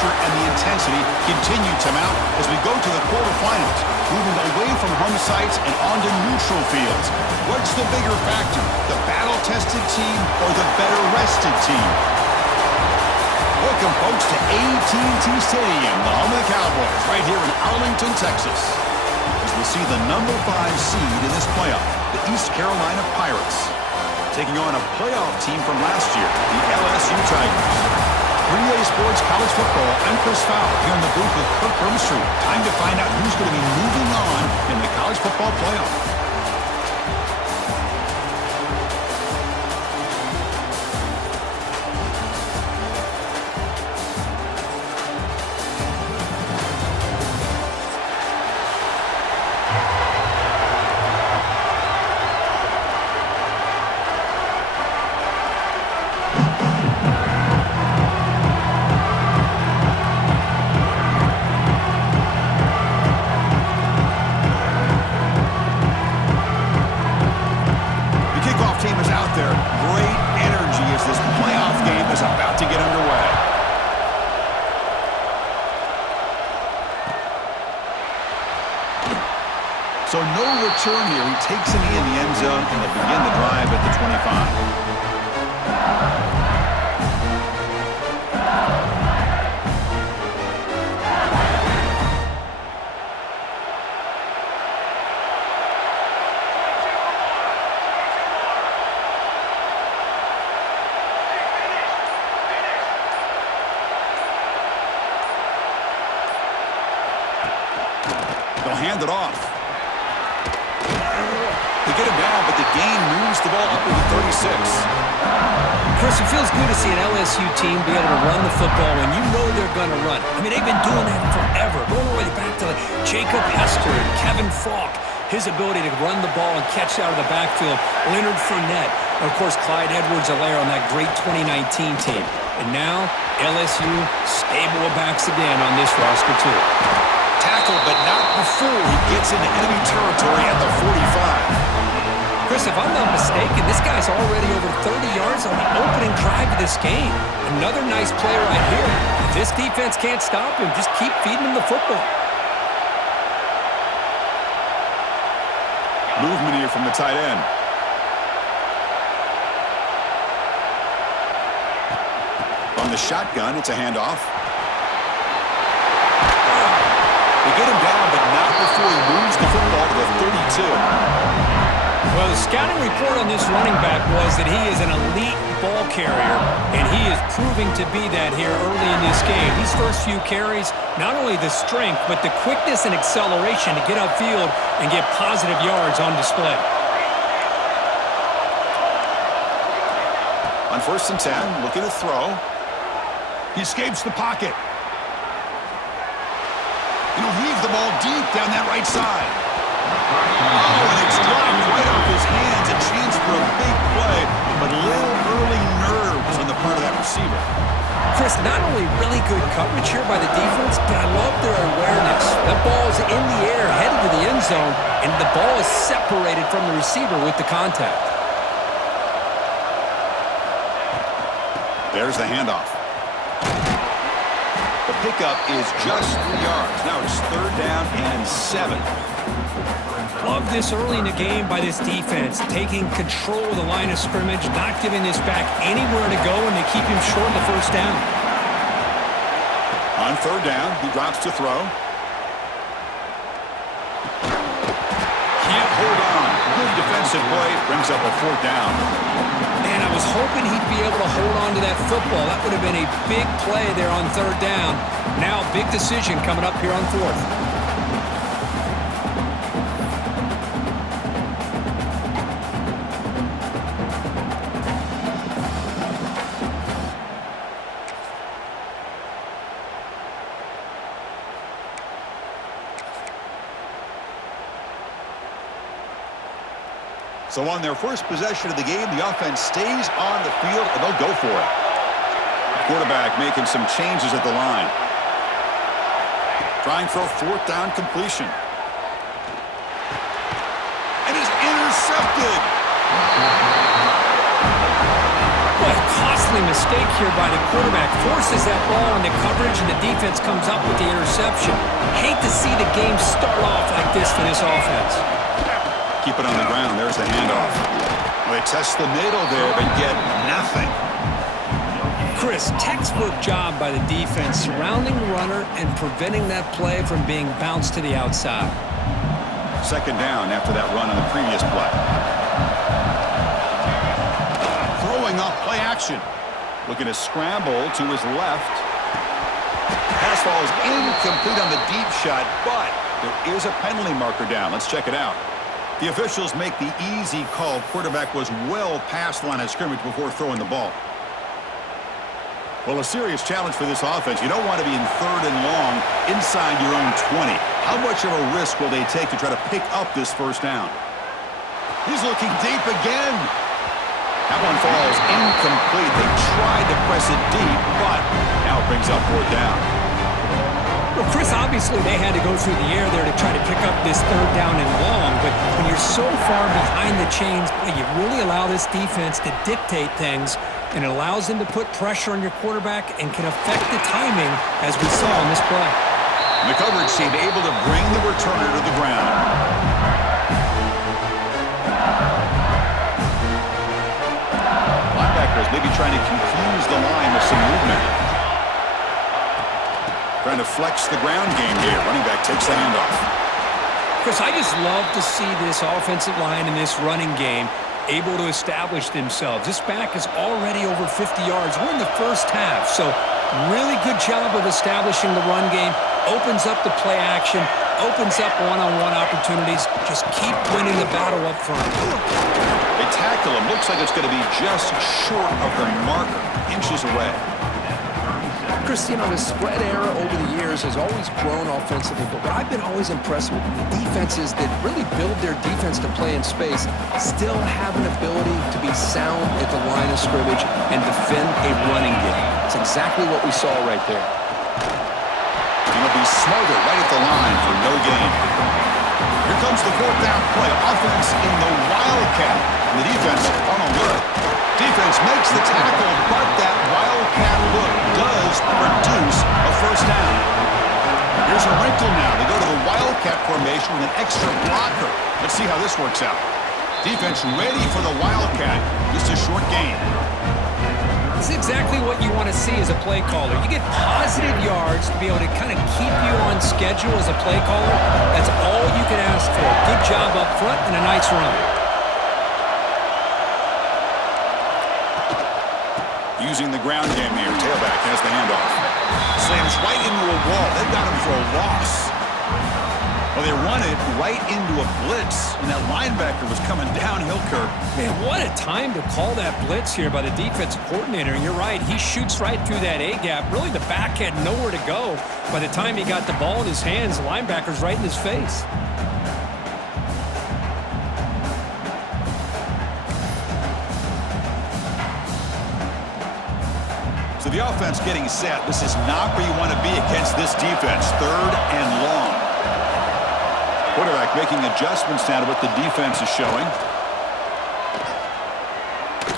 pressure and the intensity continue to mount as we go to the quarterfinals, moving away from home sites and onto neutral fields. What's the bigger factor, the battle-tested team or the better-rested team? Welcome, folks, to AT&T Stadium, the home of the Cowboys, right here in Arlington, Texas. As we see the number 5 seed in this playoff, the East Carolina Pirates, taking on a playoff team from last year, the LSU Tigers. 3A Sports College Football, I'm Chris Fowler here in the booth with Kirk Hermstreet. Time to find out who's going to be moving on in the college football playoff. So no return here. He takes it in the end zone, and they begin the drive at the 25. They'll hand it off. They get him down, but the gain moves the ball up to the 36. Chris, it feels good to see an LSU team be able to run the football when you know they're going to run. I mean, they've been doing that forever, going all the way back to Jacob Hester and Kevin Falk. His ability to run the ball and catch out of the backfield, Leonard Fournette, and of course Clyde Edwards-Helaire on that great 2019 team. And now LSU stable of backs again on this roster too. Tackled, but not before he gets into enemy territory at the 45. Chris, if I'm not mistaken, this guy's already over 30 yards on the opening drive of this game. Another nice play right here. If this defense can't stop him, just keep feeding him the football. Movement here from the tight end. On the shotgun, it's a handoff. They get him down, but not before he moves the football to the 32. Well, the scouting report on this running back was that he is an elite ball carrier, and he is proving to be that here early in this game. These first few carries, not only the strength, but the quickness and acceleration to get upfield and get positive yards on display. On 1st and 10, looking to throw. He escapes the pocket. He'll heave the ball deep down that right side. Oh, and it's dropped right off his hands. A chance for a big play, but little early nerves on the part of that receiver. Chris, not only really good coverage here by the defense, but I love their awareness. That ball is in the air, headed to the end zone, and the ball is separated from the receiver with the contact. There's the handoff. The pickup is just 3 yards. Now it's 3rd down and 7. Love this early in the game by this defense, taking control of the line of scrimmage, not giving this back anywhere to go, and they keep him short of the 1st down. On 3rd down, he drops to throw. Can't hold on. Good defensive play. Brings up a 4th down. Man, I was hoping he'd be able to hold on to that football. That would have been a big play there on 3rd down. Now, big decision coming up here on 4th. So on their first possession of the game, the offense stays on the field, and they'll go for it. Quarterback making some changes at the line. Trying for a 4th down completion. And he's intercepted. What a costly mistake here by the quarterback. Forces that ball into coverage, and the defense comes up with the interception. Hate to see the game start off like this for this offense. Keep it on the ground. There's the handoff. Well, they test the middle there, but get nothing. Chris, textbook job by the defense surrounding the runner and preventing that play from being bounced to the outside. Second down after that run on the previous play. Throwing off play action. Looking to scramble to his left. Pass falls incomplete on the deep shot, but there is a penalty marker down. Let's check it out. The officials make the easy call. Quarterback was well past the line of scrimmage before throwing the ball. Well, a serious challenge for this offense. You don't want to be in third and long inside your own 20. How much of a risk will they take to try to pick up this first down? He's looking deep again. That one falls incomplete. They tried to press it deep, but now it brings up fourth down. Well, Chris, obviously they had to go through the air there to try to pick up this third down and long, but when you're so far behind the chains, you really allow this defense to dictate things, and it allows them to put pressure on your quarterback and can affect the timing, as we saw in this play. The coverage team able to bring the returner to the ground. Linebackers maybe trying to confuse the line with some movement. Trying to flex the ground game here. Running back takes the handoff. Chris, I just love to see this offensive line in this running game able to establish themselves. This back is already over 50 yards. We're in the first half, so really good job of establishing the run game. Opens up the play action, opens up one-on-one opportunities. Just keep winning the battle up front. They tackle him. Looks like it's going to be just short of the marker, inches away. Chris, you know, the spread era over the years has always grown offensively, but what I've been always impressed with the defenses that really build their defense to play in space still have an ability to be sound at the line of scrimmage and defend a running game. It's exactly what we saw right there. He'll be smothered right at the line for no gain. Here comes the fourth down play. Offense in the Wildcat. And the defense on alert. Defense makes the tackle, but that Wildcat look does produce a first down. Here's a wrinkle now. They go to the Wildcat formation with an extra blocker. Let's see how this works out. Defense ready for the Wildcat. Just a short gain. This is exactly what you want to see as a play caller. You get positive yards to be able to kind of keep you on schedule as a play caller. That's all you can ask for. Good job up front and a nice run. Using the ground game here. Tailback has the handoff. Slams right into a wall. They've got him for a loss. Well, they run it right into a blitz, and that linebacker was coming downhill, Kirk. Man, what a time to call that blitz here by the defensive coordinator. And you're right, he shoots right through that A-gap. Really, the back had nowhere to go. By the time he got the ball in his hands, the linebacker's right in his face. So the offense getting set. This is not where you want to be against this defense. Third and long. Quarterback making adjustments now to what the defense is showing.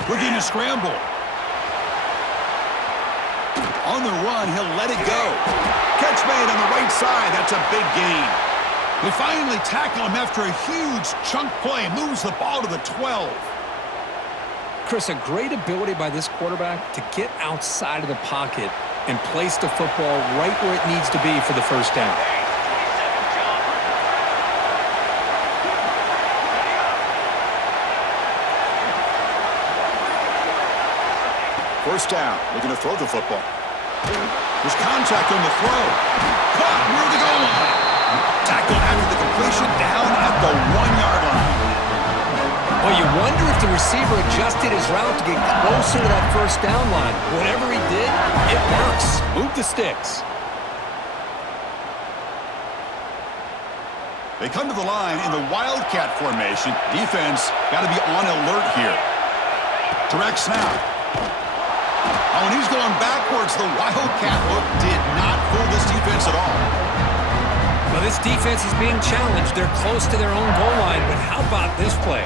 Looking to scramble. On the run, he'll let it go. Catch made on the right side. That's a big gain. They finally tackle him after a huge chunk play. Moves the ball to the 12. Chris, a great ability by this quarterback to get outside of the pocket and place the football right where it needs to be for the first down. First down, looking to throw the football. There's contact on the throw. Caught near the goal line. Tackled after the completion down at the 1-yard line. Well, you wonder if the receiver adjusted his route to get closer to that first down line. Whatever he did, it works. Move the sticks. They come to the line in the Wildcat formation. Defense got to be on alert here. Direct snap. Oh, and he's going backwards. The Wildcat look did not fool this defense at all. Well, this defense is being challenged. They're close to their own goal line, but how about this play?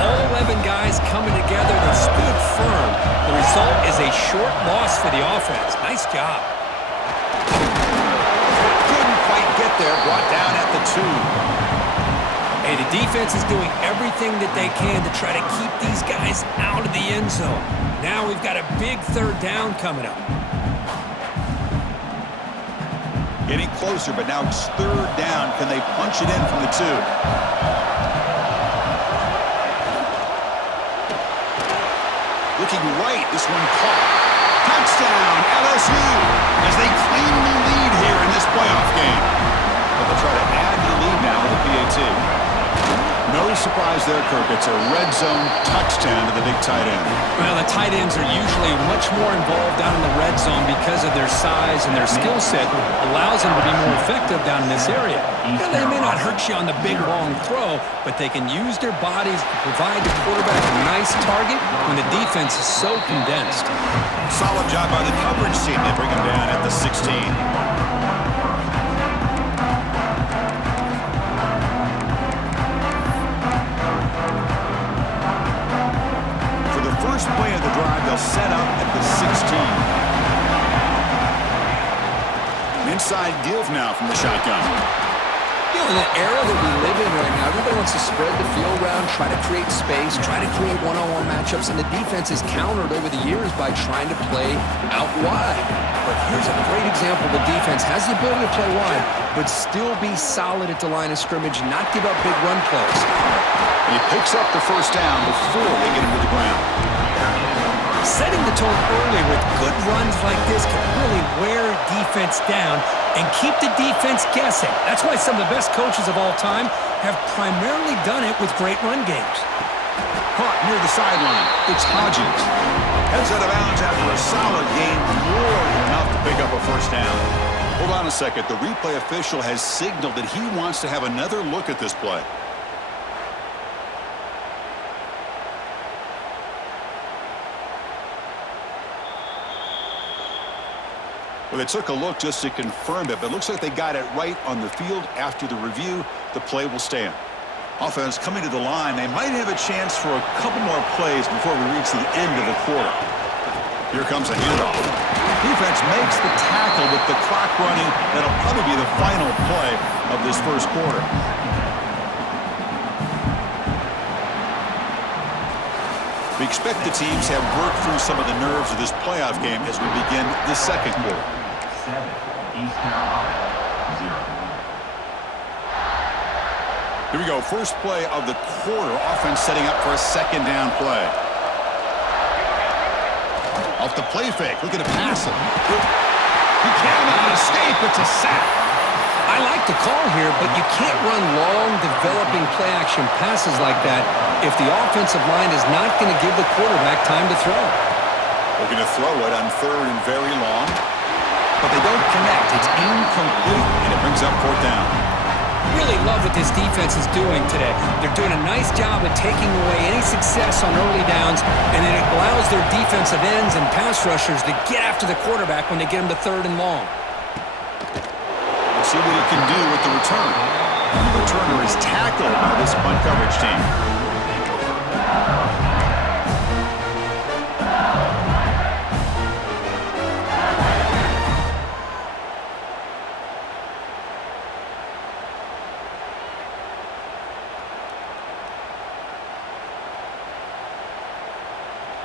All 11 guys coming together. They stood firm. The result is a short loss for the offense. Nice job. Couldn't quite get there. Brought down at the 2. Hey, the defense is doing everything that they can to try to keep these guys out of the end zone. Now we've got a big third down coming up. Getting closer, but now it's third down. Can they punch it in from the 2? Looking right, this one caught. Touchdown, LSU, as they claim the lead here in this playoff game. But they'll try to add to the lead now with a PAT. No surprise there, Kirk. It's a red zone touchdown to the big tight end. Well, the tight ends are usually much more involved down in the red zone because of their size and their skill set allows them to be more effective down in this area. Now, they may not hurt you on the big, long throw, but they can use their bodies to provide the quarterback a nice target when the defense is so condensed. Solid job by the coverage team. They bring him down at the 16. First play of the drive, they'll set up at the 16. Inside give now from the shotgun. You know, in the era that we live in right now, everybody wants to spread the field around, try to create space, try to create one-on-one matchups, and the defense is countered over the years by trying to play out wide. But here's a great example. The defense has the ability to play wide, but still be solid at the line of scrimmage, not give up big run plays. He picks up the first down before they get him to the ground. Setting the tone early with good runs like this can really wear defense down and keep the defense guessing. That's why some of the best coaches of all time have primarily done it with great run games. Caught near the sideline. It's Hodgins. Heads out of bounds after a solid game, more than enough to pick up a first down. Hold on a second. The replay official has signaled that he wants to have another look at this play. Well, they took a look just to confirm it, but it looks like they got it right on the field. After the review, the play will stand. Offense coming to the line. They might have a chance for a couple more plays before we reach the end of the quarter. Here comes a handoff. Defense makes the tackle with the clock running. That'll probably be the final play of this first quarter. We expect the teams have worked through some of the nerves of this playoff game as we begin the second quarter. 7, East Carolina, 0. Here we go. First play of the quarter. Offense setting up for a second down play. Off the play fake. Look at it pass it. He cannot escape. It's a sack. I like the call here, but you can't run long, developing play-action passes like that if the offensive line is not going to give the quarterback time to throw. They're going to throw it on third and very long, but they don't connect. It's incomplete, and it brings up fourth down. Really love what this defense is doing today. They're doing a nice job of taking away any success on early downs, and then it allows their defensive ends and pass rushers to get after the quarterback when they get him to third and long. See what he can do with the return. The returner is tackled by this punt coverage team.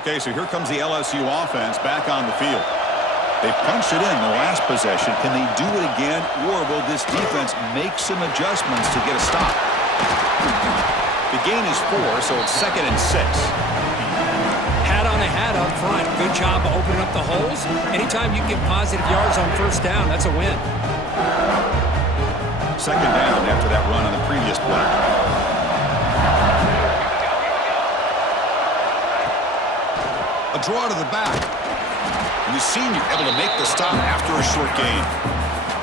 Okay, so here comes the LSU offense back on the field. They punched it in the last possession. Can they do it again, or will this defense make some adjustments to get a stop? The gain is 4, so it's 2nd and 6. Hat on a hat up front. Good job of opening up the holes. Anytime you get positive yards on first down, that's a win. Second down after that run on the previous play. A draw to the back. And the senior able to make the stop after a short gain.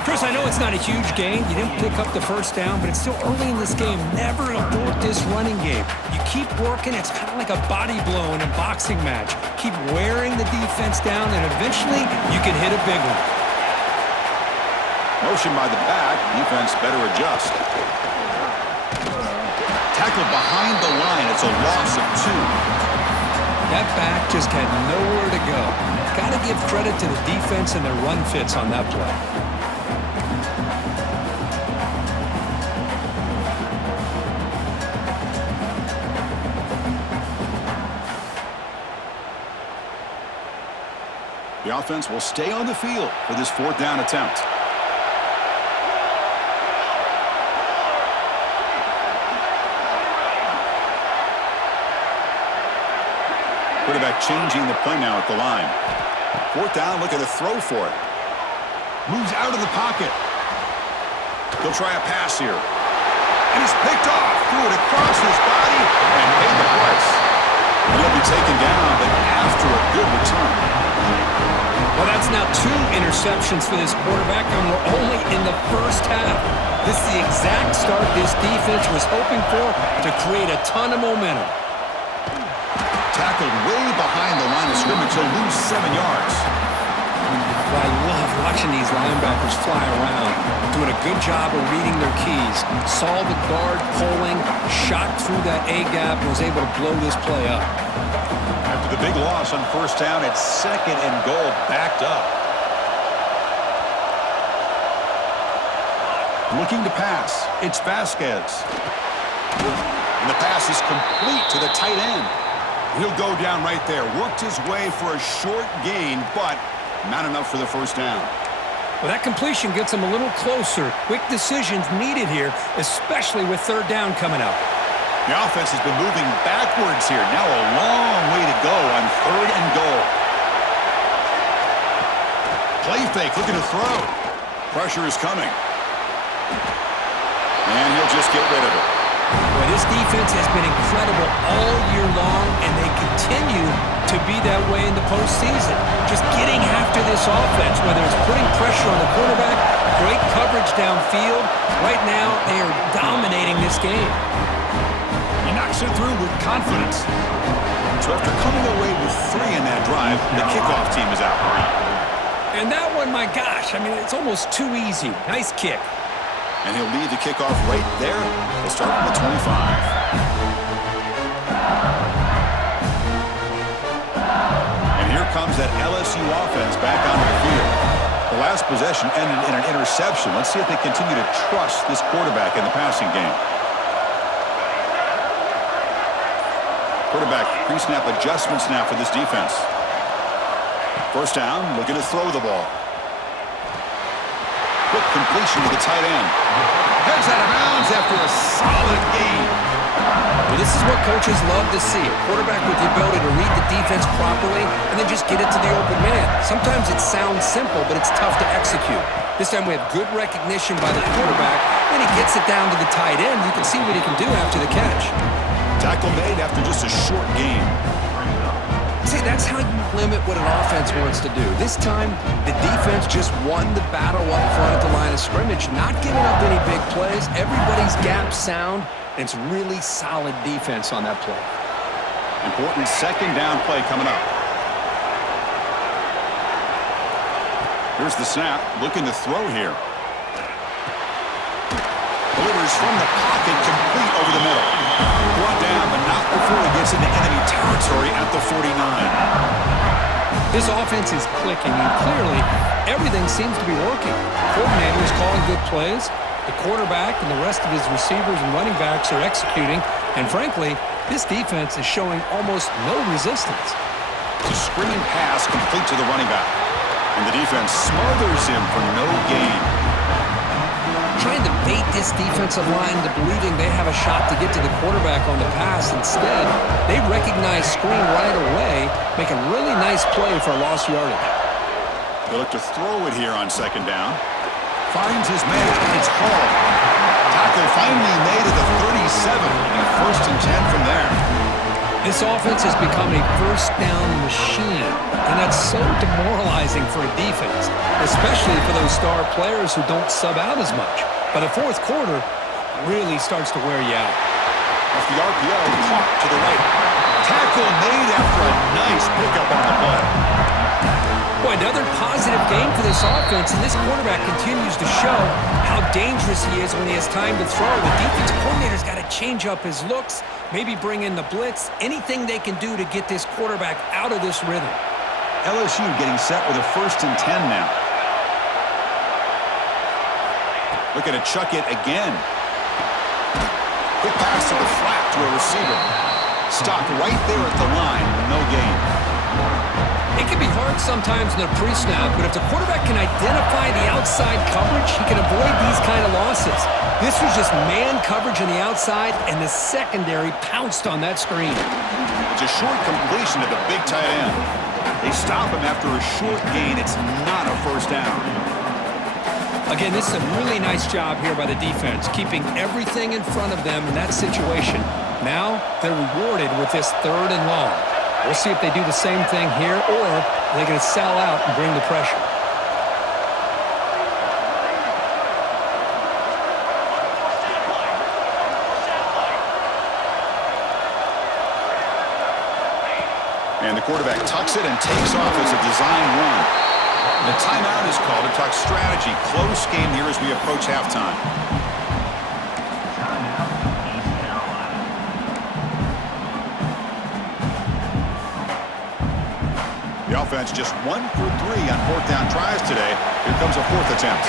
Chris, I know it's not a huge gain. You didn't pick up the first down, but it's still early in this game. Never abort this running game. You keep working. It's kind of like a body blow in a boxing match. Keep wearing the defense down, and eventually you can hit a big one. Motion by the back. Defense better adjust. Tackle behind the line. It's a loss of 2. That back just had nowhere to go. Got to give credit to the defense and their run fits on that play. The offense will stay on the field for this 4th down attempt. Quarterback changing the play now at the line. 4th down, looking to throw for it. Moves out of the pocket. He'll try a pass here. And he's picked off. Threw it across his body and paid the price. And he'll be taken down, but after a good return. Well, that's now 2 interceptions for this quarterback, and we're only in the first half. This is the exact start this defense was hoping for to create a ton of momentum. Tackled way behind the line of scrimmage. He'll lose 7 yards. Well, I love watching these linebackers fly around, doing a good job of reading their keys. Saw the guard pulling, shot through that A-gap, and was able to blow this play up. After the big loss on 1st down, it's 2nd and goal, backed up. Looking to pass. It's Vasquez. And the pass is complete to the tight end. He'll go down right there. Worked his way for a short gain, but not enough for the 1st down. Well, that completion gets him a little closer. Quick decisions needed here, especially with 3rd down coming up. The offense has been moving backwards here. Now a long way to go on 3rd and goal. Play fake, looking to throw. Pressure is coming. And he'll just get rid of it. Well, this defense has been incredible all year long, and they continue to be that way in the postseason. Just getting after this offense, whether it's putting pressure on the quarterback, great coverage downfield. Right now, they are dominating this game. He knocks it through with confidence. So after coming away with 3 in that drive, the kickoff team is out. And that one, my gosh, I mean, it's almost too easy. Nice kick. And he'll lead the kickoff right there. They'll start from the 25. And here comes that LSU offense back onto the field. The last possession ended in an interception. Let's see if they continue to trust this quarterback in the passing game. Quarterback pre-snap adjustments now for this defense. 1st down, looking to throw the ball. Quick completion to the tight end. Heads out of bounds after a solid gain. Well, this is what coaches love to see. A quarterback with the ability to read the defense properly and then just get it to the open man. Sometimes it sounds simple, but it's tough to execute. This time we have good recognition by the quarterback, and he gets it down to the tight end. You can see what he can do after the catch. Tackle made after just a short gain. See, that's how you limit what an offense wants to do. This time, the defense just won the battle up front at the line of scrimmage, not giving up any big plays. Everybody's gap sound, and it's really solid defense on that play. Important 2nd down play coming up. Here's the snap, looking to throw here. Delivers from the pocket, complete over the middle. Brought down, but not before he gets into enemy territory at the 49. This offense is clicking, and clearly everything seems to be working. The coordinator is calling good plays. The quarterback and the rest of his receivers and running backs are executing. And frankly, this defense is showing almost no resistance. The screen pass complete to the running back. And the defense smothers him for no gain. Trying to bait this defensive line into believing they have a shot to get to the quarterback on the pass. Instead, they recognize screen right away, make a really nice play for a lost yardage. They look to throw it here on 2nd down. Finds his man. It's Hall. Tackle finally made at the 37. And 1st and 10 from there. This offense has become a 1st down machine, and that's so demoralizing for a defense, especially for those star players who don't sub out as much. By the 4th quarter, it really starts to wear you out. Off the RPO, caught to the right. Tackle made after a nice pickup on the play. Boy, another positive game for this offense, and this quarterback continues to show how dangerous he is when he has time to throw. The defensive coordinator's got to change up his looks, maybe bring in the blitz, anything they can do to get this quarterback out of this rhythm. LSU getting set with a 1st and 10 now. Looking to chuck it again. Quick pass to the flat to a receiver. Stopped right there at the line. No gain. It can be hard sometimes in the pre-snap, but if the quarterback can identify the outside coverage, he can avoid these kind of losses. This was just man coverage on the outside, and the secondary pounced on that screen. It's a short completion to the big tight end. They stop him after a short gain. It's not a first down. Again, this is a really nice job here by the defense, keeping everything in front of them in that situation. Now they're rewarded with this 3rd and long. We'll see if they do the same thing here, or they're going to sell out and bring the pressure. And the quarterback tucks it and takes off as a design run. The timeout is called to talk strategy. Close game here as we approach halftime. The offense just 1 for 3 on 4th down tries today. Here comes a 4th attempt.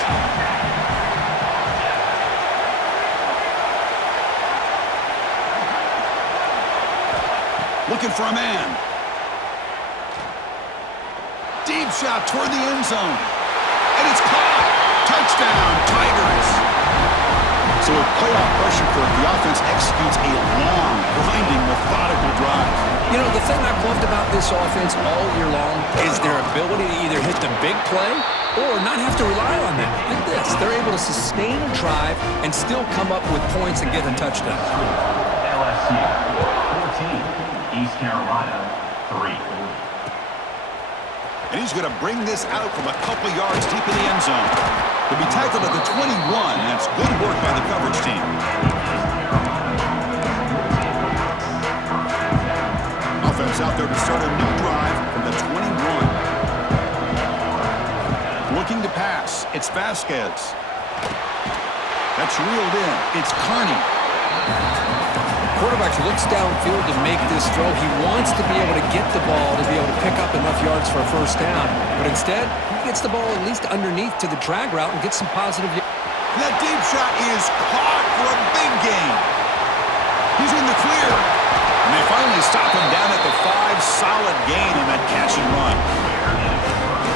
Looking for a man. Deep shot toward the end zone. And it's caught. Touchdown, Tigers. So with playoff pressure, the offense executes a long, grinding, methodical drive. You know, the thing I've loved about this offense all year long is their ability to either hit the big play or not have to rely on them. Like this, they're able to sustain a drive and still come up with points and get a touchdown. LSU 14, East Carolina 3. And he's going to bring this out from a couple yards deep in the end zone. He'll be tackled at the 21. That's good work by the coverage team. Offense out there to start a new drive from the 21. Looking to pass. It's Vasquez. That's reeled in. It's Carney. Quarterback looks downfield to make this throw. He wants to be able to get the ball to be able to pick up enough yards for a first down. But instead, he gets the ball at least underneath to the drag route and gets some positive yards. That deep shot is caught for a big gain. He's in the clear. And they finally stop him down at the 5. Solid gain on that catch and run.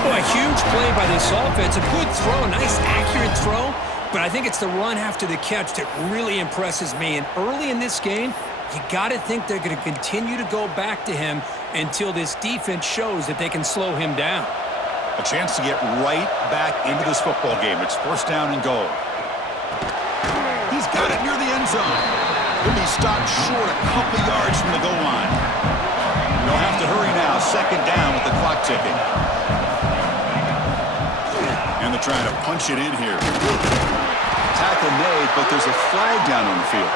Oh, a huge play by this offense. A good throw, a nice accurate throw. But I think it's the run after the catch that really impresses me. And early in this game, you got to think they're going to continue to go back to him until this defense shows that they can slow him down. A chance to get right back into this football game. It's 1st down and goal. He's got it near the end zone. He'll be stopped short a couple yards from the goal line. They'll have to hurry now. 2nd down with the clock ticking. And they're trying to punch it in here. Tackle made, but there's a flag down on the field.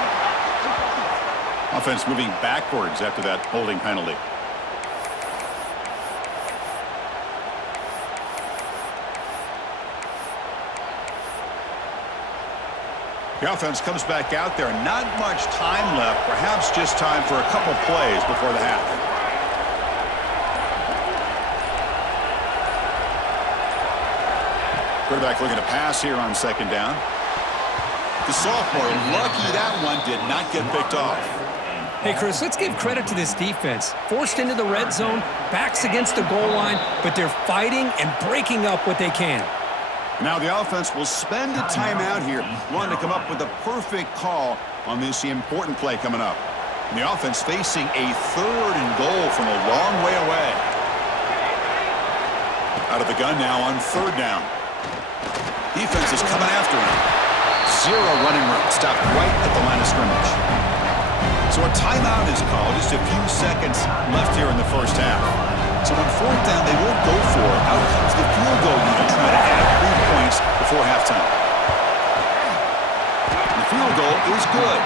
Offense moving backwards after that holding penalty. The offense comes back out there. Not much time left. Perhaps just time for a couple plays before the half. Quarterback looking to pass here on 2nd down. The sophomore, lucky that one did not get picked off. Hey, Chris, let's give credit to this defense. Forced into the red zone, backs against the goal line, but they're fighting and breaking up what they can. Now the offense will spend a timeout here, wanting to come up with a perfect call on this important play coming up. And the offense facing a 3rd and goal from a long way away. Out of the gun now on 3rd down. Defense is coming after him. 0 running room, stopped right at the line of scrimmage. So a timeout is called, just a few seconds left here in the first half. So on 4th down, they won't go for it. Out comes the field goal unit trying to add 3 points before halftime. The field goal is good.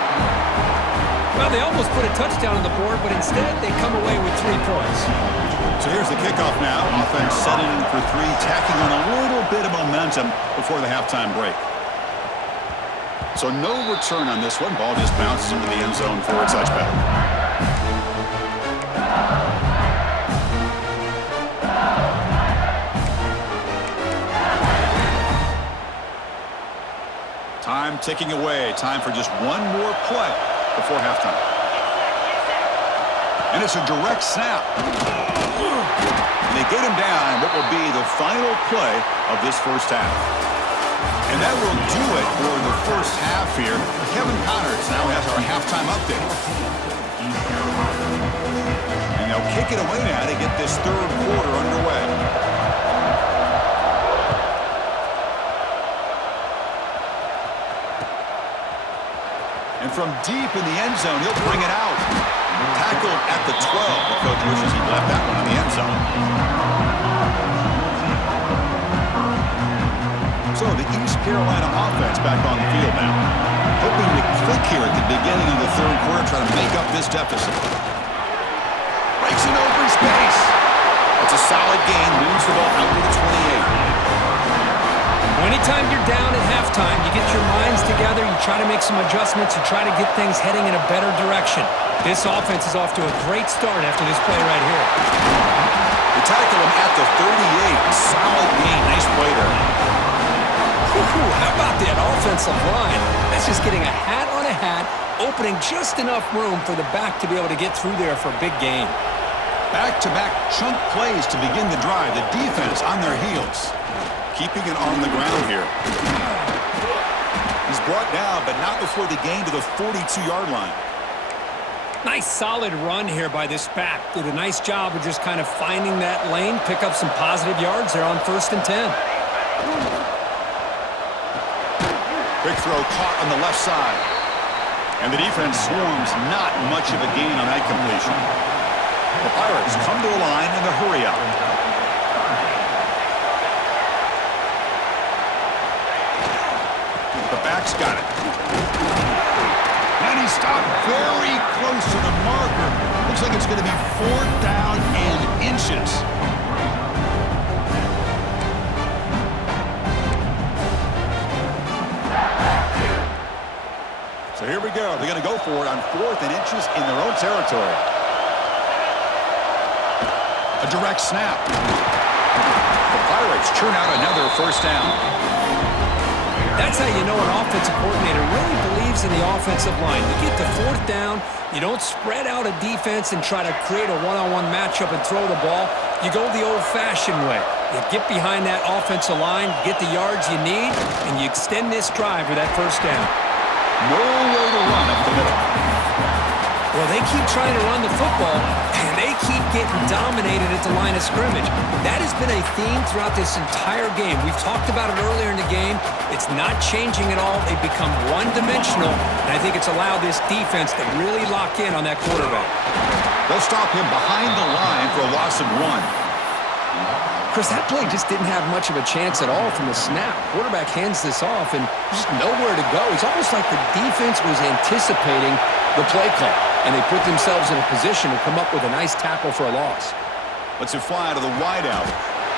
Well, they almost put a touchdown on the board, but instead they come away with 3 points. So here's the kickoff now. Offense setting in for 3, tacking on a little bit of momentum before the halftime break. So no return on this one. Ball just bounces into the end zone for a touchback. Time ticking away. Time for just one more play before halftime. And it's a direct snap. And they get him down what will be the final play of this first half. And that will do it for the first half here. Kevin Connors now has our halftime update. And they'll kick it away now to get this third quarter underway. And from deep in the end zone, he'll bring it out. Tackled at the 12. The coach wishes he left that one in the end zone. So the East Carolina offense back on the field now. Hoping to click here at the beginning of the third quarter, trying to make up this deficit. Breaks an open space. It's a solid gain. Moves the ball out to the 28. Anytime you're down at halftime, you get your minds together, you try to make some adjustments, you try to get things heading in a better direction. This offense is off to a great start after this play right here. They tackle him at the 38. Solid gain. Nice play there. How about that offensive line? That's just getting a hat on a hat, opening just enough room for the back to be able to get through there for a big gain. Back-to-back chunk plays to begin the drive. The defense on their heels. Keeping it on the ground here. He's brought down, but not before the gain to the 42-yard line. Nice solid run here by this back. Did a nice job of just kind of finding that lane, pick up some positive yards there on 1st and 10. Quick throw caught on the left side. And the defense swarms, not much of a gain on that completion. The Pirates come to the line in the hurry up. The back's got it. And he stopped very close to the marker. Looks like it's going to be 4th down and inches. So here we go. They're going to go for it on 4th and inches in their own territory. A direct snap. The Pirates churn out another 1st down. That's how you know an offensive coordinator really believes in the offensive line. You get to 4th down, you don't spread out a defense and try to create a one-on-one matchup and throw the ball. You go the old-fashioned way. You get behind that offensive line, get the yards you need, and you extend this drive with that 1st down. Nowhere to run up the middle. Well, they keep trying to run the football, and they keep getting dominated at the line of scrimmage. That has been a theme throughout this entire game. We've talked about it earlier in the game. It's not changing at all. They've become one-dimensional, and I think it's allowed this defense to really lock in on that quarterback. They'll stop him behind the line for a loss of 1. Chris, that play just didn't have much of a chance at all from the snap. Quarterback hands this off, and just nowhere to go. It's almost like the defense was anticipating the play call, and they put themselves in a position to come up with a nice tackle for a loss. Let's it fly to the wideout.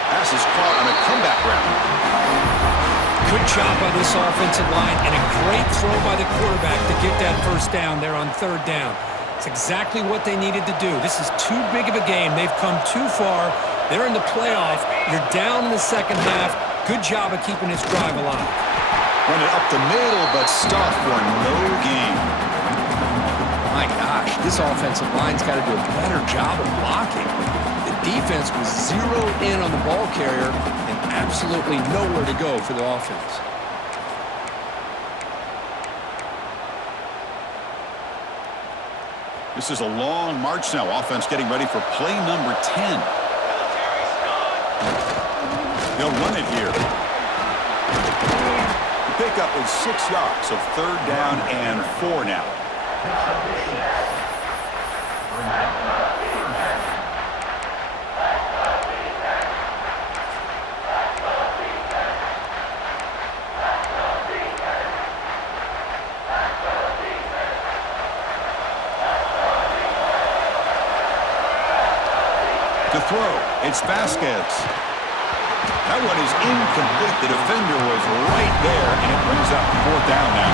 Pass is caught on a comeback route. Good job by this offensive line, and a great throw by the quarterback to get that 1st down there on 3rd down. It's exactly what they needed to do. This is too big of a game. They've come too far. They're in the playoff. You're down in the 2nd half. Good job of keeping this drive alive. Run it up the middle, but stuffed for no gain. My gosh, this offensive line's got to do a better job of blocking. The defense was zeroed in on the ball carrier and absolutely nowhere to go for the offense. This is a long march now. Offense getting ready for play number 10. They'll run it here. The pickup is 6 yards, so 3rd down and 4 now. throw. It's Vasquez. That one is incomplete. The defender was right there, and it brings up 4th down now.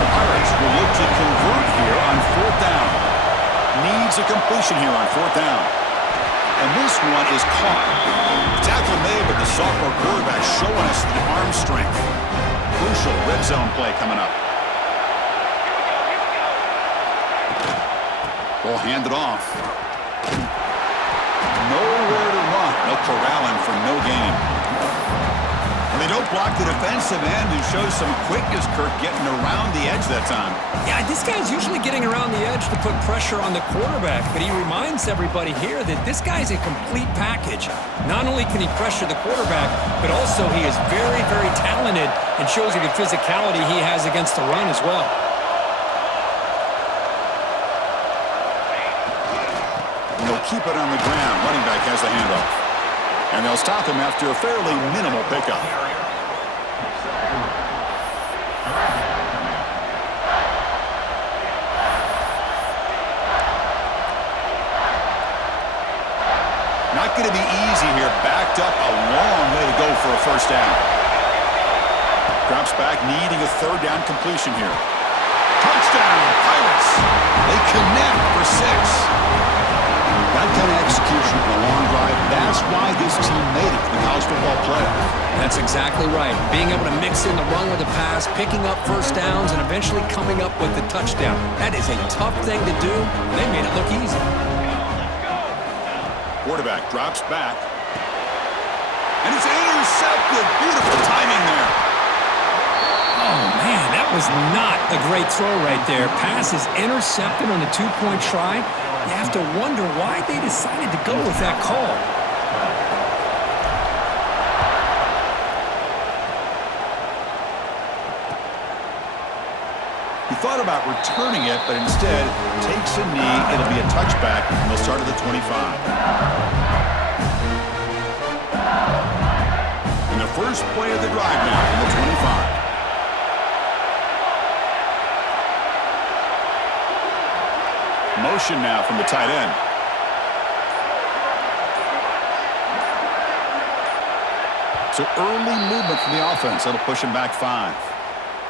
The Pirates will look to convert here on 4th down. Needs a completion here on 4th down. And this one is caught. Tackle made, but the sophomore quarterback showing us the arm strength. Crucial red zone play coming up. Ball handed off. Nowhere to run. They'll corral him for no gain. And they don't block the defensive end and show some quickness, Kirk, getting around the edge that time. Yeah, this guy's usually getting around the edge to put pressure on the quarterback, but he reminds everybody here that this guy's a complete package. Not only can he pressure the quarterback, but also he is very, very talented and shows you the physicality he has against the run as well. And they'll keep it on the ground. Running back has the handoff. And they'll stop him after a fairly minimal pickup. Not going to be easy here. Backed up a long way to go for a 1st down. Drops back, needing a 3rd down completion here. Touchdown, Pirates! They connect for 6. That kind of execution in a long drive, that's why this team made it to the college football playoff. That's exactly right. Being able to mix in the run with the pass, picking up 1st downs, and eventually coming up with the touchdown. That is a tough thing to do. They made it look easy. Quarterback drops back. And it's intercepted. Beautiful timing there. Oh, man, that was not a great throw right there. Pass is intercepted on a 2-point try. You have to wonder why they decided to go with that call. He thought about returning it, but instead takes a knee. It'll be a touchback, and they'll start at the 25. And the first play of the drive now from the 25. Motion now from the tight end. So early movement from the offense. That'll push him back 5.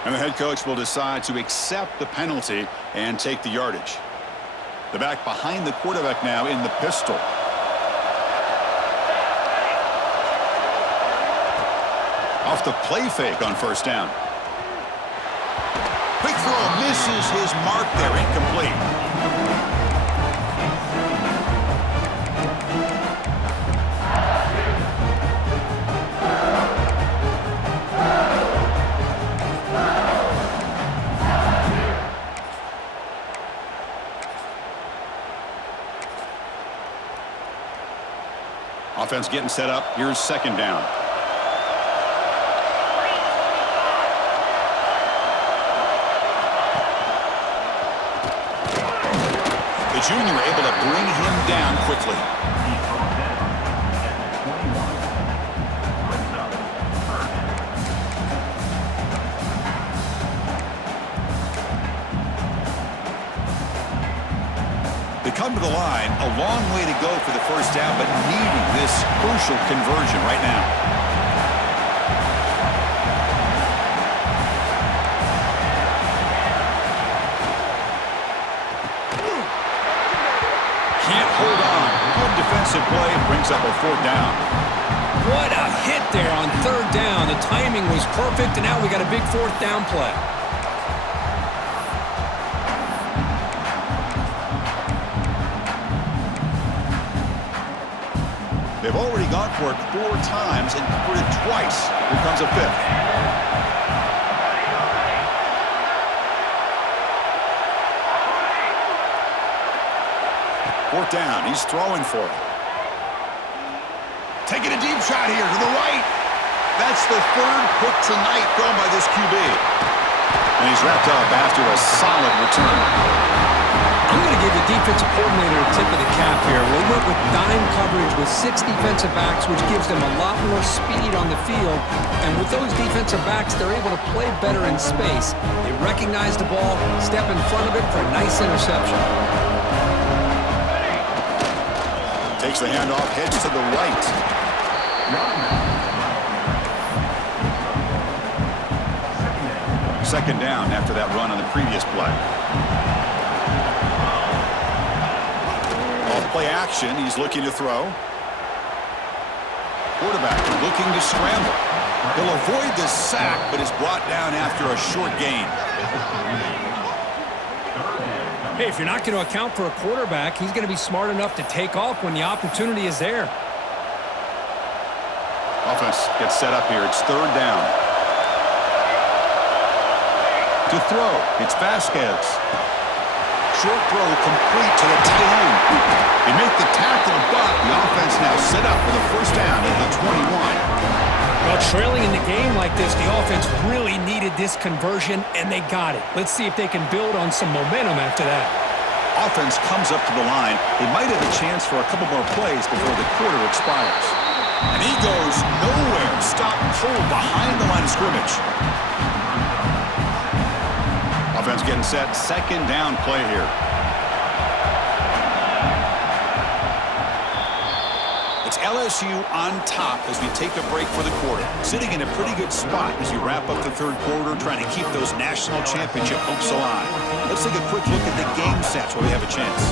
And the head coach will decide to accept the penalty and take the yardage. The back behind the quarterback now in the pistol. Off the play fake on 1st down. Quick throw misses his mark there. Incomplete. Offense getting set up. Here's 2nd down. The junior able to bring him down quickly. They come to the line, a long way to go for the 1st down, but needing this crucial conversion right now. Can't hold on. Good defensive play, brings up a 4th down. What a hit there on 3rd down. The timing was perfect, and now we got a big 4th down play. They've already gone for it 4 times and converted twice. Here comes a 5th. Fourth down. He's throwing for it. Taking a deep shot here to the right. That's the 3rd pick tonight thrown by this QB. And he's wrapped up after a solid return. I'm going to give the defensive coordinator a tip of the cap here. We went with dime coverage with 6 defensive backs, which gives them a lot more speed on the field. And with those defensive backs, they're able to play better in space. They recognize the ball, step in front of it for a nice interception. Takes the handoff, heads to the right. Second down after that run on the previous play. Off play action, he's looking to throw. Quarterback looking to scramble. He'll avoid the sack, but is brought down after a short gain. Hey, if you're not going to account for a quarterback, he's going to be smart enough to take off when the opportunity is there. Offense gets set up here. It's third down. To throw, it's Vasquez. Short throw complete to the tight end. They make the tackle, but the offense now set up for the first down at the 21. Well, trailing in the game like this, the offense really needed this conversion, and they got it. Let's see if they can build on some momentum after that. Offense comes up to the line. They might have a chance for a couple more plays before the quarter expires. And he goes nowhere. Stopped cold behind the line of scrimmage. Offense getting set. Second down play here. It's LSU on top as we take a break for the quarter. Sitting in a pretty good spot as we wrap up the third quarter, trying to keep those national championship hopes alive. Let's take a quick look at the game sets while we have a chance.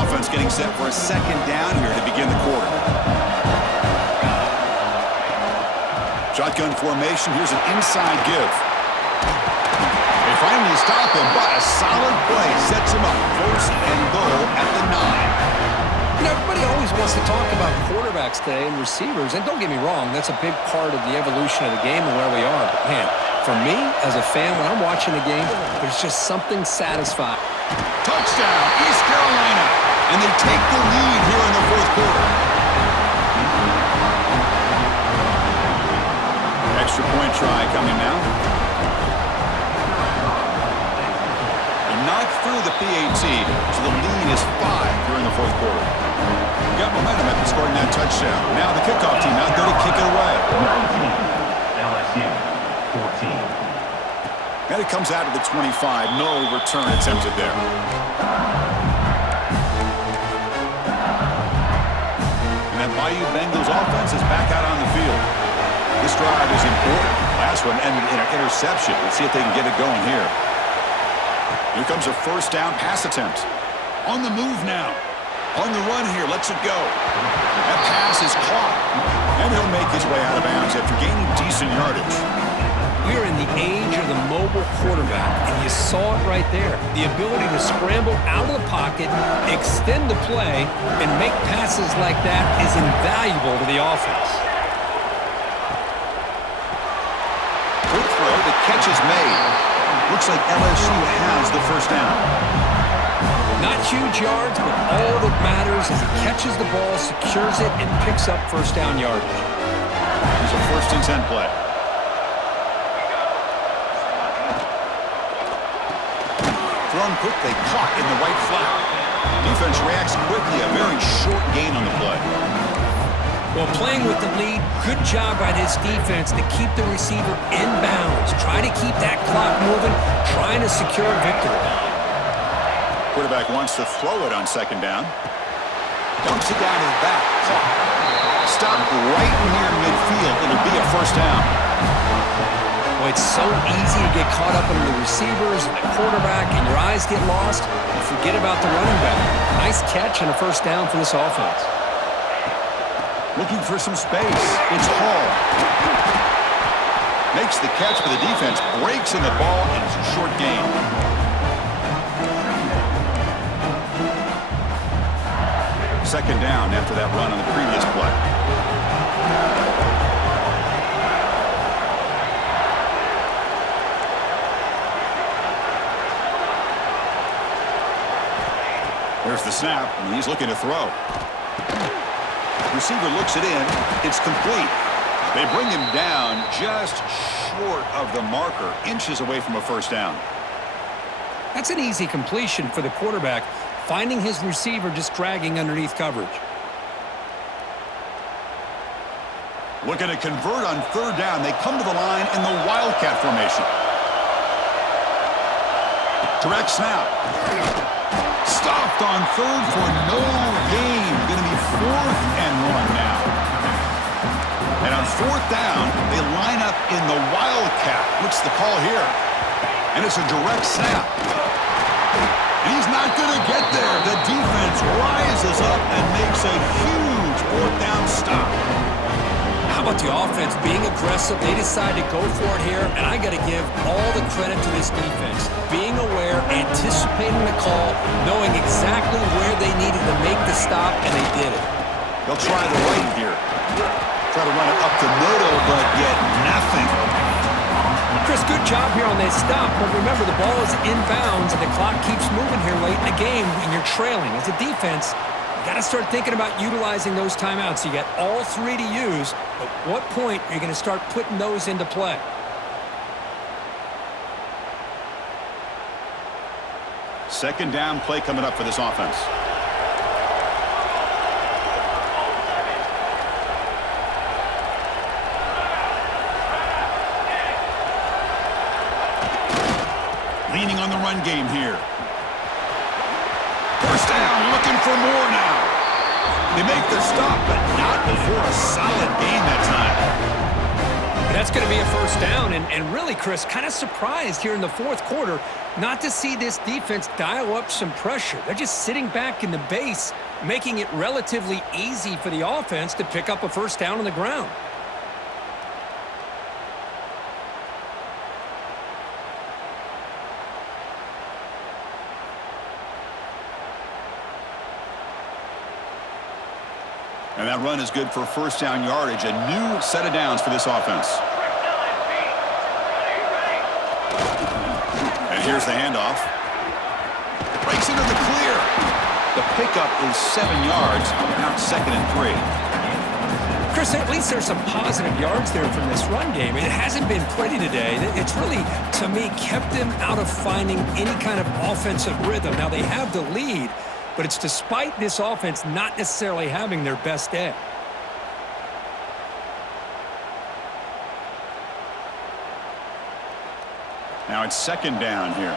Offense getting set for a second down here to begin the quarter. Shotgun formation. Here's an inside give. They finally stop him, but a solid play sets him up first and goal at the 9. You know, everybody always wants to talk about quarterbacks today and receivers, and don't get me wrong, that's a big part of the evolution of the game and where we are. But, man, for me, as a fan, when I'm watching the game, there's just something satisfying. Touchdown, East Carolina, and they take the lead here in the fourth quarter. Extra point try coming now. Knocked through the PAT, so the lead is 5 here in the fourth quarter. Got momentum after scoring that touchdown. Now the kickoff team out there to kick it away. 19, LSU, 14. And it comes out of the 25. No return attempted there. And that Bayou Bengals offense is back out on the field. This drive is important. Last one ended in an interception. Let's see if they can get it going here. Here comes a first down pass attempt. On the move now. On the run here. Lets it go. That pass is caught. And he'll make his way out of bounds after gaining decent yardage. We are in the age of the mobile quarterback, and you saw it right there. The ability to scramble out of the pocket, extend the play, and make passes like that is invaluable to the offense. Quick throw. The catch is made. Looks like LSU has the first down. Not huge yards, but all that matters is he catches the ball, secures it, and picks up first down yardage. Here's a 1st and 10 play. Thrown quickly, caught in the right flat. Defense reacts quickly, a very short gain on the play. Well, playing with the lead, good job by this defense to keep the receiver in bounds. Try to keep that clock moving, trying to secure a victory. Quarterback wants to throw it on second down. Dumps it down to the back. Stopped right near midfield. It'll be a first down. Well, it's so easy to get caught up in the receivers and the quarterback, and your eyes get lost. You forget about the running back. Nice catch and a first down for this offense. Looking for some space. It's Hall. Makes the catch for the defense. Breaks in the ball, and it's a short gain. Second down after that run on the previous play. There's the snap, and he's looking to throw. Receiver looks it in. It's complete. They bring him down just short of the marker, inches away from a first down. That's an easy completion for the quarterback, finding his receiver just dragging underneath coverage. Looking to convert on third down. They come to the line in the Wildcat formation. Direct snap. Stopped on third for no gain. Going to be 4th and 1 now. And on 4th down, they line up in the Wildcat. What's the call here? And it's a direct snap. And he's not going to get there. The defense rises up and makes a huge 4th down stop. How about the offense being aggressive? They decide to go for it here, and I got to give all the credit to this defense. Being aware, anticipating the call, knowing exactly where they needed to make the stop, and they did it. They'll try the right here. Try to run it up the middle, but get nothing. Chris, good job here on that stop, but remember, the ball is inbounds, and the clock keeps moving here late in the game, and you're trailing. As a defense, got to start thinking about utilizing those timeouts. You got all 3 to use. At what point are you going to start putting those into play? Second down play coming up for this offense. Leaning on the run game here. First down, looking for more now. They make the stop, but not before a solid gain that time. That's going to be a first down, and really, Chris, kind of surprised here in the 4th quarter not to see this defense dial up some pressure. They're just sitting back in the base, making it relatively easy for the offense to pick up a first down on the ground. And that run is good for first down yardage. A new set of downs for this offense. And here's the handoff. Breaks into the clear. The pickup is 7 yards. Now it's 2nd and 3. Chris, at least there's some positive yards there from this run game. It hasn't been pretty today. It's really, to me, kept them out of finding any kind of offensive rhythm. Now, they have the lead, but it's despite this offense not necessarily having their best day. Now it's 2nd down here.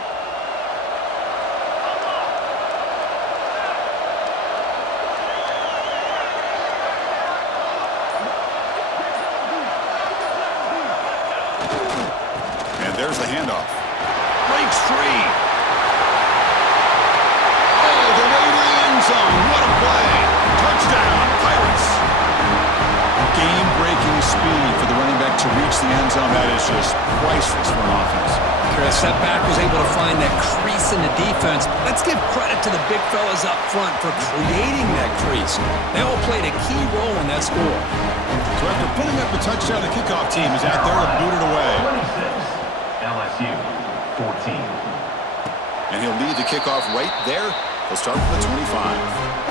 And there's the handoff. Breaks free. What a play. Touchdown, Pirates. Game-breaking speed for the running back to reach the end zone. That is just priceless for an offense. Chris, that back was able to find that crease in the defense. Let's give credit to the big fellas up front for creating that crease. They all played a key role in that score. So after putting up the touchdown, the kickoff team is out there to boot it away. 26, LSU, 14. And he'll lead the kickoff right there. He'll start from the 25.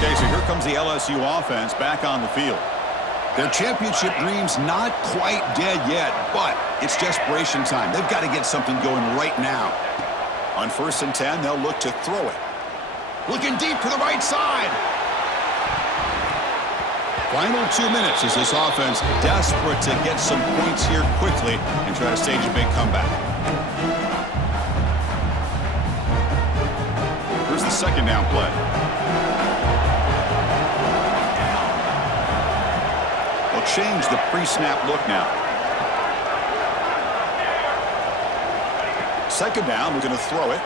Okay, so here comes the LSU offense back on the field. Their championship dreams not quite dead yet, but it's desperation time. They've got to get something going right now. On 1st and 10, they'll look to throw it. Looking deep to the right side. Final 2 minutes as this offense desperate to get some points here quickly and try to stage a big comeback. Here's the 2nd down play. They'll change the pre-snap look now. 2nd down, we're going to throw it.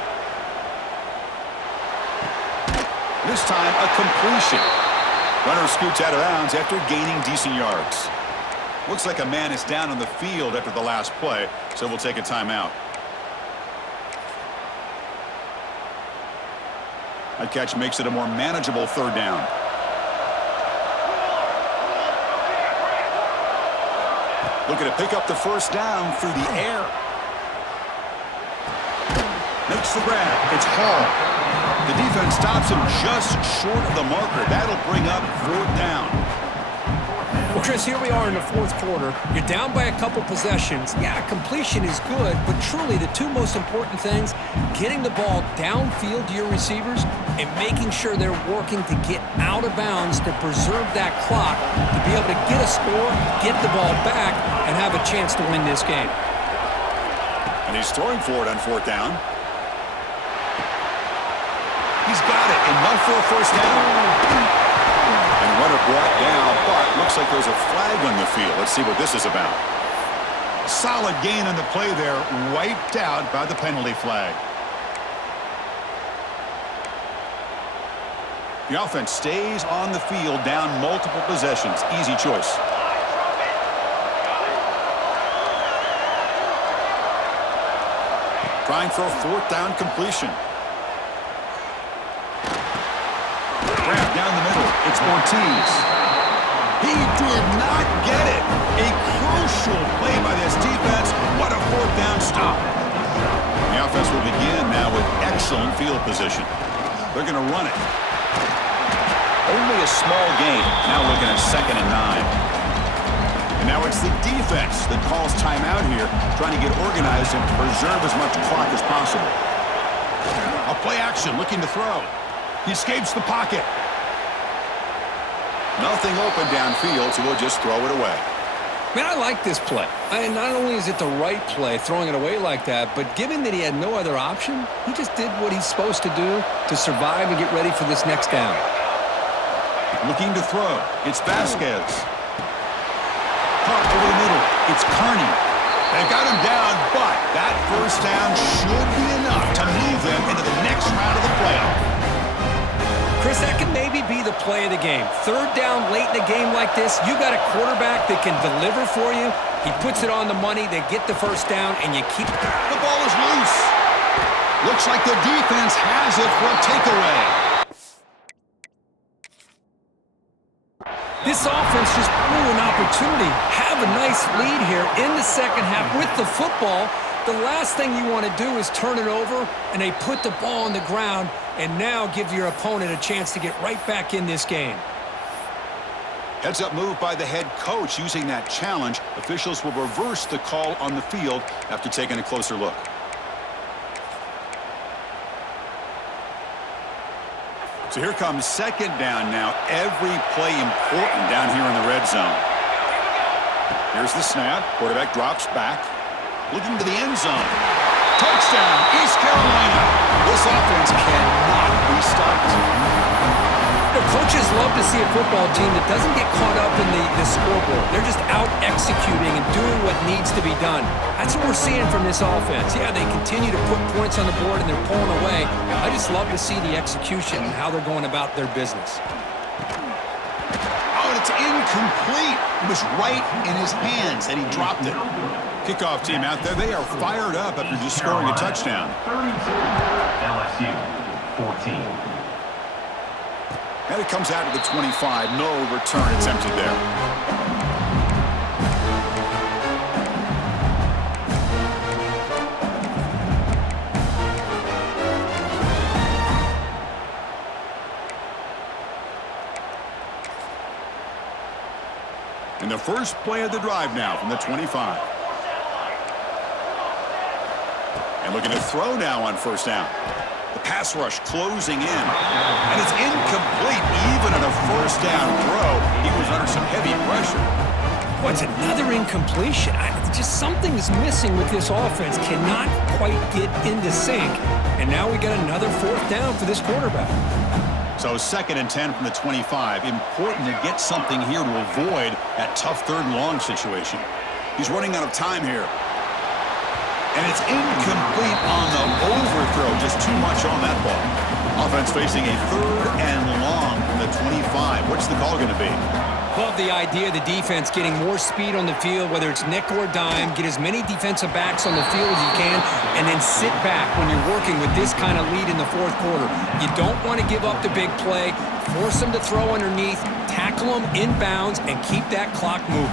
This time, a completion. Runner scoots out of bounds after gaining decent yards. Looks like a man is down on the field after the last play, so we'll take a timeout. That catch makes it a more manageable 3rd down. Looking to pick up the first down through the air. Makes the grab. It's Hall. The defense stops him just short of the marker. That'll bring up 4th down. Well, Chris, here we are in the fourth quarter. You're down by a couple possessions. Yeah, completion is good, but truly the two most important things, getting the ball downfield to your receivers and making sure they're working to get out of bounds to preserve that clock, to be able to get a score, get the ball back, and have a chance to win this game. And he's throwing for it on fourth down. He's got it. Enough for a first down. And runner brought down, but looks like there's a flag on the field. Let's see what this is about. Solid gain on the play there, wiped out by the penalty flag. The offense stays on the field, down multiple possessions. Easy choice. Trying for a fourth down completion. Grab down the middle. It's Ortiz. He did not get it. A crucial play by this defense. What a fourth down stop. The offense will begin now with excellent field position. They're going to run it. Only a small gain. Now looking at 2nd and 9. And now it's the defense that calls timeout here, trying to get organized and preserve as much clock as possible. A play action, looking to throw. He escapes the pocket. Nothing open downfield, so we'll just throw it away. Man, I like this play. Not only is it the right play, throwing it away like that, but given that he had no other option, he just did what he's supposed to do to survive and get ready for this next down. Looking to throw. It's Vasquez. Caught over the middle. It's Carney. They've got him down, but that first down should be enough to move them into the next round of the playoff. Chris, that can maybe be the play of the game. Third down late in a game like this, you got a quarterback that can deliver for you. He puts it on the money, they get the first down, and you keep... The ball is loose. Looks like the defense has it for a takeaway. This offense just blew an opportunity. Have a nice lead here in the second half with the football. The last thing you want to do is turn it over, and they put the ball on the ground and now give your opponent a chance to get right back in this game. Heads-up move by the head coach using that challenge. Officials will reverse the call on the field after taking a closer look. So here comes second down now. Every play important down here in the red zone. Here's the snap. Quarterback drops back. Looking to the end zone. Touchdown, East Carolina. This offense cannot be stopped. The coaches love to see a football team that doesn't get caught up in the scoreboard. They're just out executing and doing what needs to be done. That's what we're seeing from this offense. Yeah, they continue to put points on the board and they're pulling away. I just love to see the execution and how they're going about their business. Oh, and it's incomplete. It was right in his hands and he dropped it. Kickoff team out there, they are fired up after just scoring a touchdown. 32, LSU 14. And it comes out to the 25. No return attempted there. And the first play of the drive now from the 25. And looking to throw now on first down. The pass rush closing in. And it's incomplete even on a first down throw. He was under some heavy pressure. What's another incompletion? Just something's missing with this offense. Cannot quite get into sync. And now we got another fourth down for this quarterback. So 2nd and 10 from the 25. Important to get something here to avoid that tough 3rd and long situation. He's running out of time here. And it's incomplete on the overthrow. Just too much on that ball. Offense facing a 3rd and long from the 25. What's the call going to be? Love the idea of the defense getting more speed on the field, whether it's nickel or dime, get as many defensive backs on the field as you can, and then sit back when you're working with this kind of lead in the fourth quarter. You don't want to give up the big play, force them to throw underneath, tackle them inbounds, and keep that clock moving.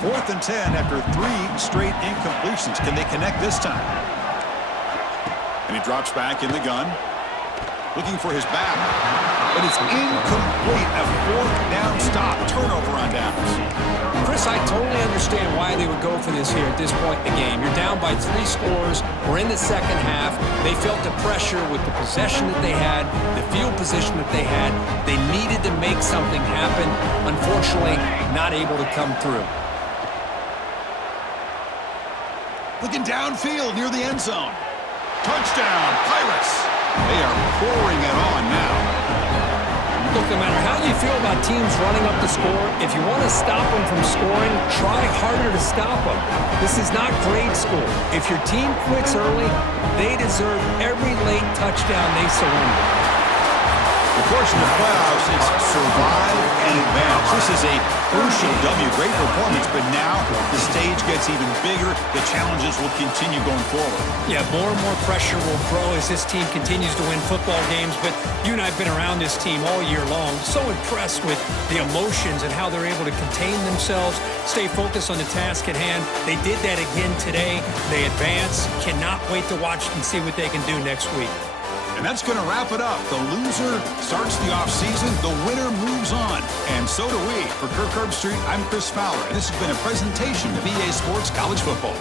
4th and 10 after 3 straight incompletions. Can they connect this time? And he drops back in the gun, looking for his back. but it's incomplete. A fourth down stop. Turnover on downs. Chris, I totally understand why they would go for this here at this point in the game. You're down by 3 scores. We're in the second half. They felt the pressure with the possession that they had, the field position that they had. They needed to make something happen. Unfortunately, not able to come through. Looking downfield near the end zone. Touchdown, Pirates. They are pouring it on now. Look, no matter how you feel about teams running up the score, if you want to stop them from scoring, try harder to stop them. This is not grade school. If your team quits early, they deserve every late touchdown they surrender. Of course, in the playoffs, it's survive and advance. This is a crucial W. Great performance, but now the stage gets even bigger. The challenges will continue going forward. Yeah, more and more pressure will grow as this team continues to win football games, but you and I have been around this team all year long. So impressed with the emotions and how they're able to contain themselves, stay focused on the task at hand. They did that again today. They advance. Cannot wait to watch and see what they can do next week. And that's going to wrap it up. The loser starts the offseason. The winner moves on. And so do we. For Kirk Herbstreit, I'm Chris Fowler. And this has been a presentation of EA Sports College Football.